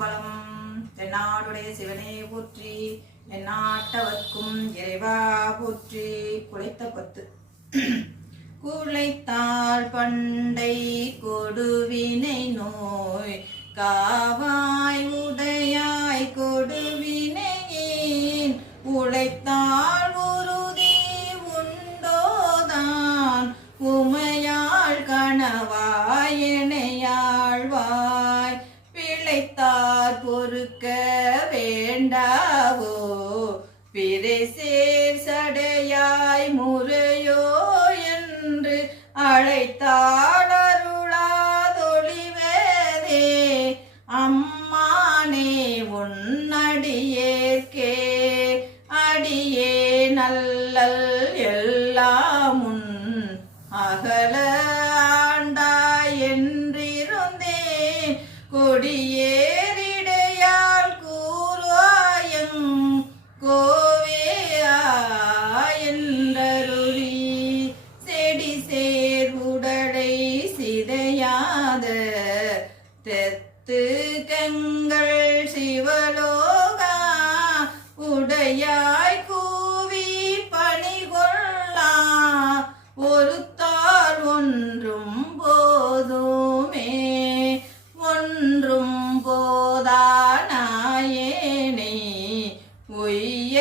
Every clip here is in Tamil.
திருச்சிற்றம்பலம். தென்னாடுடைய சிவனே போற்றி, எந்நாட்டவர்க்கும் இறைவா போற்றி. குலைத்த பத்து. குலைத்தாள் பண்டை கொடுவினை நோய் காவாய் உடையாய் கொடுவினையின் உழைத்தாள் உறுதி உண்டோதான் உமையாள் கணவாய் இணையாழ்வாய் பிழைத்தார் பொறுக்க வேண்டாவோ பிறை சேர் சடையாய் முறையோ என்று அழைத்தாள் அருளாதொழிவதே அம்மானே உன்னடியேற்கே அடியே நல்லல் எல்லாம் உன் அகல ஆண்டாய் என்றிருந்தேன் கொடியேறிடையால் கூறுவாயங் கோவேயாயன்றருளி செடி சேர்வுடலை சிதையாத தெத்து கங்கள் சிவலோகா உடையாய் கூவி பணிகொள்ளா ஒருத்தால் ஒன்றும் போதுமே ஒன்றும் போதானாயேனை உய்ய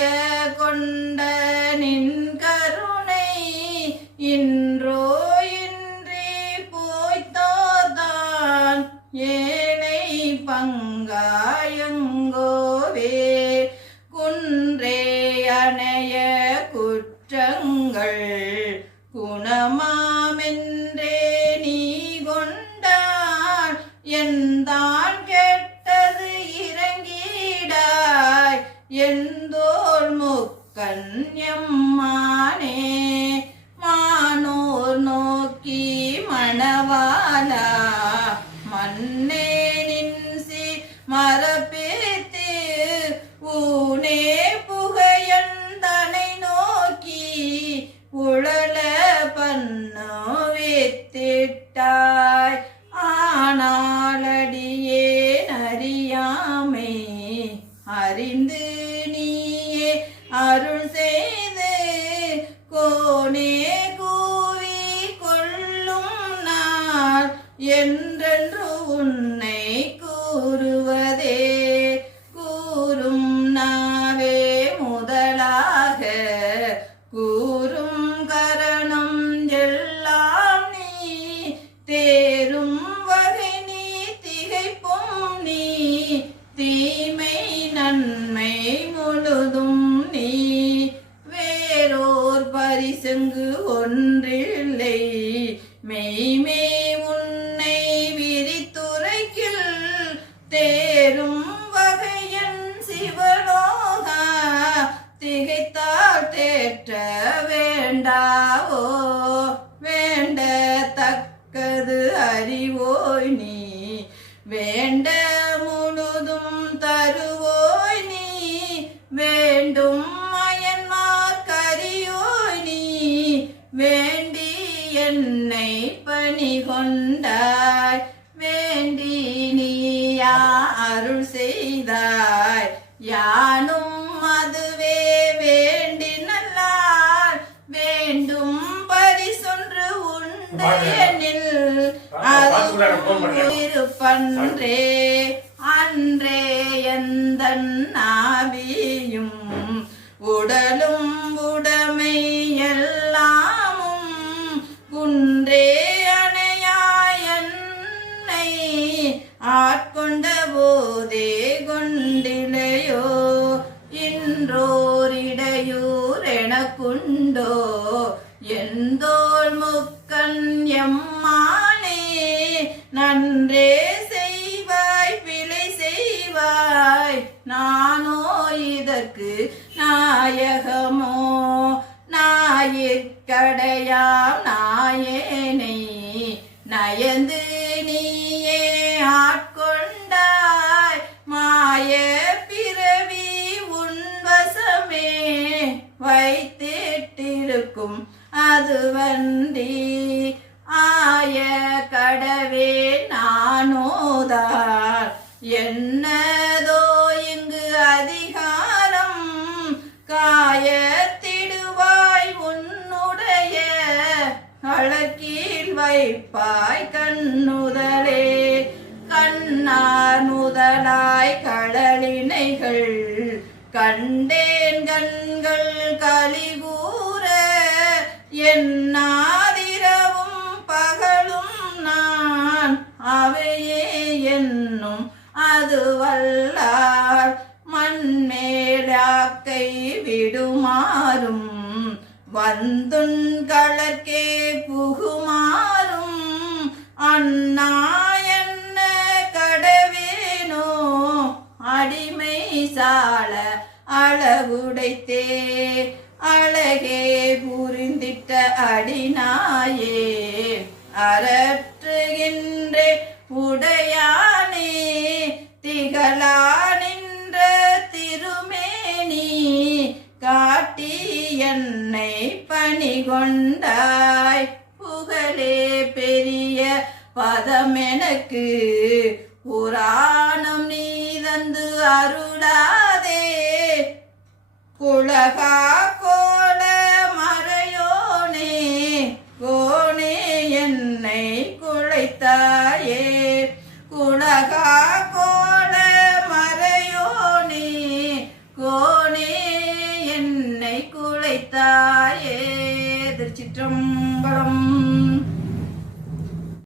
கொண்ட நின் கருணை இன்றோ இன்றி போய்த்தோதான் ஏனை பங்காயங்கோவே குன்றே அணைய குற்றங்கள் குணமாமென்றே நீ கொண்டான் எந்தான் கெட்டது இறங்கிடாய் எந்தோள் முக்கன் எம்மானே மானோர் நோக்கி மணவாலா மன்னே நின்சி மரபித்து ஊனே புகையந்தனை நோக்கி உழல பண்ணோ வித்திட்டாய் ஆனாலடியே அறியாமை அறிந்து நீயே அருள் செய்து கோனே கூவி கொள்ளும் நாள் என்றென்று உன்னை கூறுவதே கூறும் நாவே முதலாக கூறும் கரணம் எல்லாம் நீ தேரும் வகை நீ திகைப்பும் நீ தீமை நன்மை முழுதும் நீ வேறோர் பரிசங்கு ஒன்றில்லை மெய்மே உன்னை விரித்துரைக்கில் தேரும் வகையன் சிவலோகா திகைத்தால் தேற்ற வேண்டாவோ வேண்டத்தக்கது அறிவோய் நீ வேண்ட முழுதும் தருவோய் நீ வேண்டும் அயன்மார் கரியோய் நீ வேண்டி என்னை பணி கொண்டாய் வேண்டி நீயா அருள் செய்தாய் யானும் அதுவே வேண்டி நல்லார் வேண்டும் பரிசொன்று உண்டையனில் அதுபன்றே அன்றே எந்தன் நாவியும் உடலும் உடமை எல்லாமும் குன்றே அணையாயன்னை ஆட்கொண்ட போதே கொண்டிலையோ இன்றோரிடையூர் எனக்குண்டோ எந்தோள் முக்கன் எம்மானே நன்றே செய்வாய் பிழை செய்வாய் நானோ இதற்கு நாயகமோ நாயிற்கடையாம் நாயேனை நயந்து நீயே ஆட்கொண்டாய் மாய பிறவி உன்வசமே வைத்திட்டிருக்கும் அதுவன்றி ஆய கடவே நானோதான் என்னதோ இங்கு அதிகாரம் காயத்திடுவாய் உன்னுடைய களக்கீழ் வைப்பாய் கண்ணுதலே கண்ணார் முதலாய் களலினைகள் கண்டேன் கண்கள் கலிகூற என்னாதிரவும் பகலும் நான் அவையே என்னும் அது வல்லார் மண்மேலாக்கை விடுமாறும் வந்துன் களற்கே புகுமாறும் அண்ணா என்ன கடவேனோ அடிமை சால அளவுடைத்தே அழகே புரிந்திட்ட அடிநாயே அரற்றுகின்றே உடையானே திகழா நின்ற திருமேனி காட்டி என்னை பணிகொண்டாய் புகழே பெரிய பதமெனக்கு புராணம் நீ தந்து அருளாதே குலகா